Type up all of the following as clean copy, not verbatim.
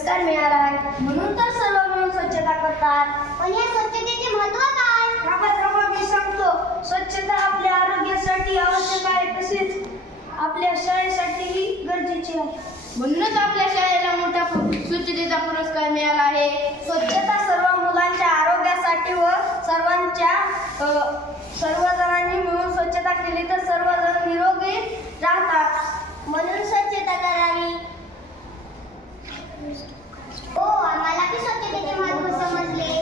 पुरस्कार मिळाला आहे, म्हणून तर सर्व मिळून स्वच्छता करतात. पण या स्वच्छतेचे महत्त्व काय? थांबा मी सांगतो. स्वच्छता आपल्या आरोग्यासाठी आवश्यक आहे, तसेच आपल्या शाळेसाठीही गरजेची आहे. म्हणूनच आपल्या शाळेला मोठा स्वच्छतेचा पुरस्कार मिळाला आहे. स्वच्छता सर्व मुलांच्या आरोग्यासाठी व सर्वजणांनी मिळून स्वच्छता केली तर सर्वजण निरोगी राहतात. म्हणून स्वच्छता करावी. हो, आम्हाला की स्वच्छतेचे महत्त्व समजले.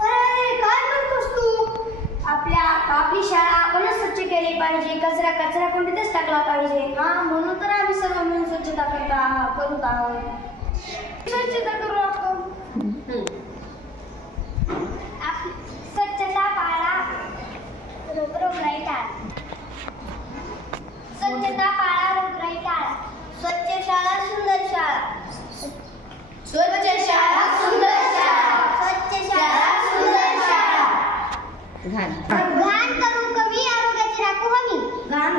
अरे काय करतोस तू? आपली शाळा आपणच स्वच्छ केली पाहिजे. कचरा कोणतीच टाकला पाहिजे. म्हणून तर आम्ही सर्व मिळून स्वच्छता करत आहोत. स्वच्छता करू आपण. स्वच्छता पाळा, रोगराई टाळा. स्वच्छता पाळा, रोगराई टाळा. स्वच्छ शाळा सुंदर शाळा. स्वच्छ शाळा सुंदर शाळा. स्वच्छ शाळा सुंदर शाळा. घाण करू कमी, आरोग्याची राखू हमी. घाण